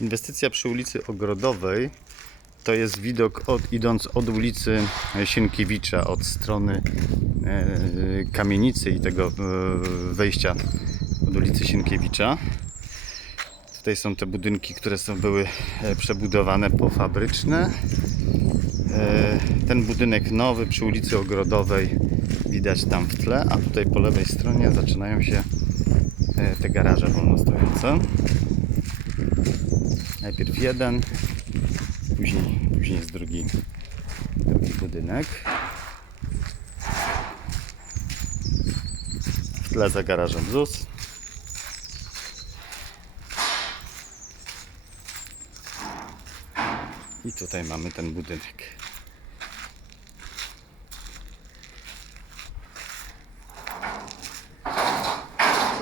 Inwestycja przy ulicy Ogrodowej to jest widok od, idąc od ulicy Sienkiewicza, od strony e, kamienicy i tego e, wejścia od ulicy Sienkiewicza. Tutaj są te budynki, które są, były e, przebudowane pofabryczne. E, Ten budynek nowy przy ulicy Ogrodowej widać tam w tle, a tutaj po lewej stronie zaczynają się e, te garaże wolnostojące. Najpierw jeden, później, później jest drugi, drugi budynek. W tle za garażem ZUS. I tutaj mamy ten budynek.